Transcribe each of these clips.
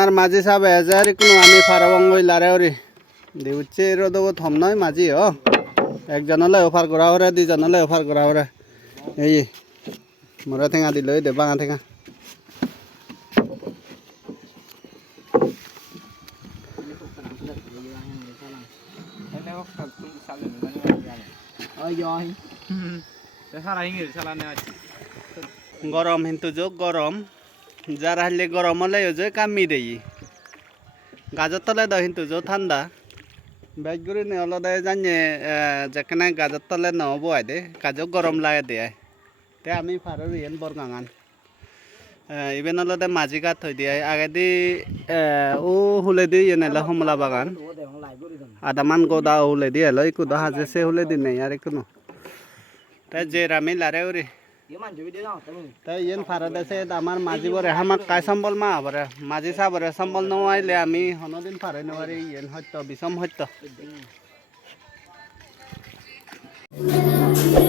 আমার মাঝি সাহেব এজার কোনো আমি ফারাবঙ্গই লারে ওরি দিউচ্ছে এরদো থম নয় মাঝি ও একজন হলে অফার করা হরে দুইজন হলে অফার করা হরে এই মোরা ঠেঙা দিল দে বাঙা ঠেঙা গরম কিন্তু যোগ গরম যারা হলে গরম হলে যে কামি দেই গাজর তলে দাও কিন্তু যো ঠান্ডা ব্যাগগুলি নে অলদে জানিয়ে যেখানে গাজর তলে নহব দে কাজও গরম লাগে দিয়ে তে আমি ফারো রিয়েন বরগাঙান ইভেন অলদে মাঝি গাত থৈ দিয়ে আগে দি ও হুলে দি এনেলা হমলা বাগান আদামান গোদা হুলে দি এলো ইকু দা হাজেসে হুলে দি নেই আর কোনো তাই যে রামি লারে ওরে তাই ইয়েন ফারাদেশে আমার মাঝি বরে হামাক কাই সম্বল মা বরে মাঝি সা বরে সম্বল নইলে আমি হনদিন ফারে নওয়ারি ইয়েন সত্য বিষম সত্য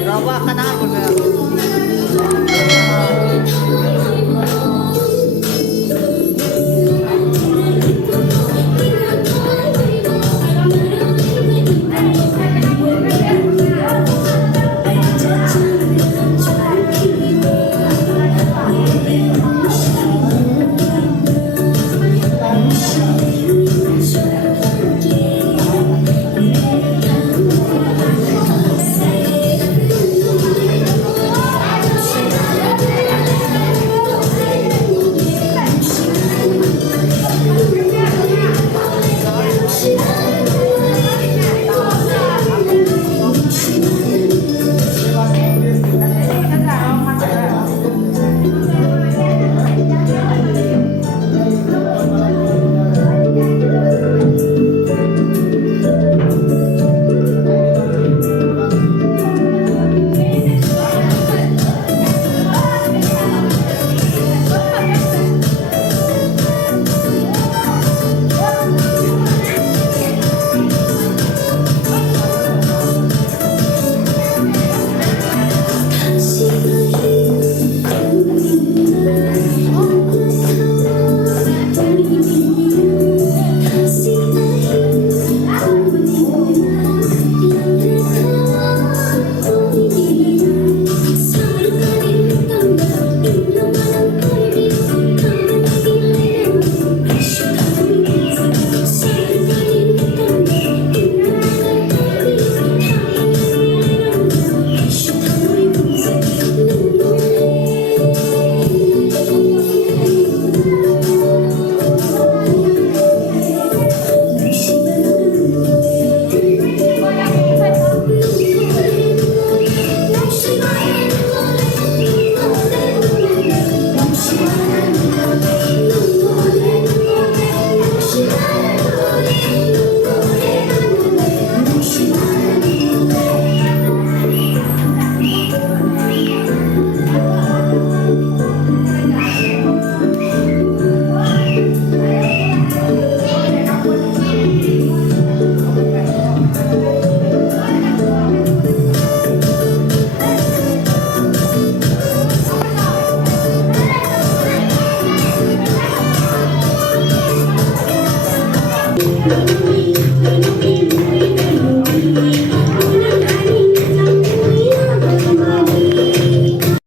রবা কানা বলে